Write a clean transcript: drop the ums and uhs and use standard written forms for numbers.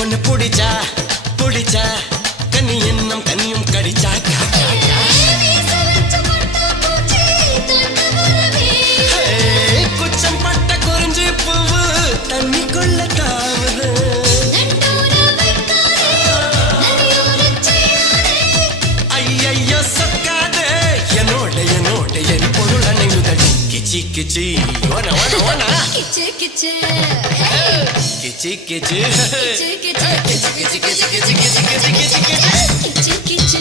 ஒன்னு புடிச்சா புடிச்சா கண்ணி என்னும் கண்ணியும் கடிச்சா குச்சம் பட்ட குறிஞ்சி பூவு தண்ணிக்குள்ள தாவுது ஐயையோ சொக்காதே என்னோட என்னோட என் பொருள் அணைவுதடி கிச்சி கிச்சி ஓன ஓன ஓன கிச்சு கிச்சு கிச்சி கிச்சி கிச்சு கிச்சு கிச்சி கிச்சி கிச்சி கிச்சி கிச்சி கிச்சி கிச்சி கிச்சு கிச்சு